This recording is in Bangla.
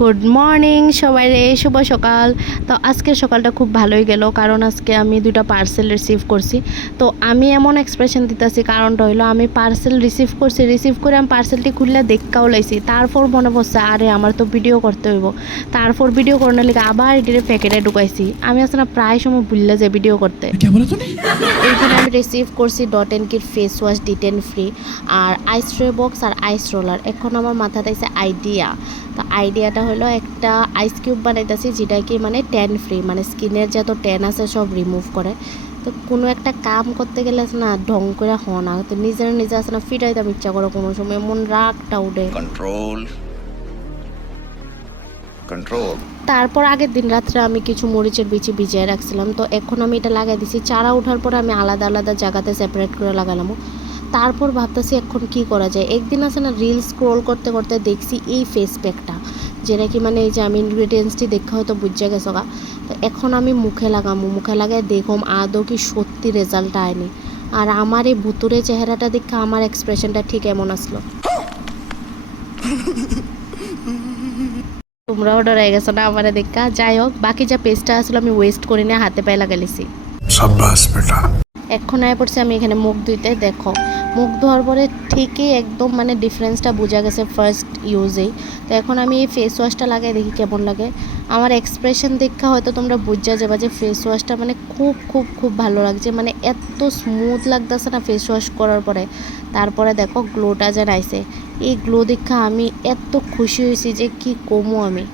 গুড মর্নিং সবাই রে, শুভ সকাল। তো আজকের সকালটা খুব ভালোই গেল, কারণ আজকে আমি দুটো পার্সেল রিসিভ করছি। তো আমি এমন এক্সপ্রেশন দিতেছি, কারণটা হইলো আমি পার্সেল রিসিভ করছি, রিসিভ করে আমি পার্সেলটি খুললে দেখাও লাইছি। তারপর মনে পড়ছে আরে আমার তো ভিডিও করতে হইব। তারপর ভিডিও করানোর লিগে আবার এটির প্যাকেটে ঢুকাইছি। আমি আসলে প্রায় সময় ভুললে যে ভিডিও করতে। এইখানে আমি রিসিভ করছি dot and key face wash detan free, আর আইস ট্রে বক্স আর আইস রোলার। এখন আমার মাথাতে আছে আইডিয়া। তো আইডিয়াটা হলো একটা আইস কিউব বানাইতেছি, যেটা কি মানে ট্যান ফ্রি, মানে স্কিনের যত ট্যান আছে সব রিমুভ করে। তো কোনো একটা কাম করতে গেলে আছে না ঢং করে হয় না, তো নিজের নিজে আছে না ফিটাইতাম ইচ্ছা করে, কোনো সময় এমন রাগটা উঠে। Control control. তারপর আগের দিন রাত্রে আমি কিছু মরিচের বিচি ভিজিয়ে রাখছিলাম, তো এখন আমি এটা লাগাই দিছি। চারা ওঠার পরে আমি আলাদা আলাদা জায়গাতে সেপারেট করে লাগালাম। তারপর ভাবতেছি এখন কি করা যায়। একদিন আছে না রিল স্ক্রোল করতে করতে দেখছি এই ফেস প্যাকটা, যেটা কি মানে এই যে আমি ইনগ্রিডিয়েন্টসটি দেখে হয়তো বুঝে গেছো গা। তো এখন আমি মুখে লাগামো, মুখে লাগাই দেখম আদৌ কি সত্যি রেজাল্টটা আয়নি। আর আমার এই ভুতুরে চেহারাটা দেখে আমার এক্সপ্রেশনটা ঠিক এমন আসলো। তোমরাও ডরাই গেছো না আমার দেখা। যাই হোক, বাকি যা পেস্টটা আসলে আমি ওয়েস্ট করি না, হাতে পায়ে লাগাইছি। शाबाश बेटा। এখন আয় পড়ছে আমি এখানে মুখ ধুইতে। দেখো মুখ ধোয়ার পরে ঠিকই একদম মানে ডিফারেন্সটা বোঝা গেছে ফার্স্ট ইউজেই। তো এখন আমি এই ফেস ওয়াশটা লাগাই দেখি কেমন লাগে। আমার এক্সপ্রেশন দেখা হয়তো তোমরা বুঝা যাবে যে ফেস ওয়াশটা মানে খুব খুব খুব ভালো লাগছে, মানে এত স্মুথ লাগতেছে না ফেস ওয়াশ করার পরে। তারপরে দেখো গ্লোটা যেন আইছে, এই গ্লো দেখা আমি এত খুশি হয়েছি যে কি কমো আমি।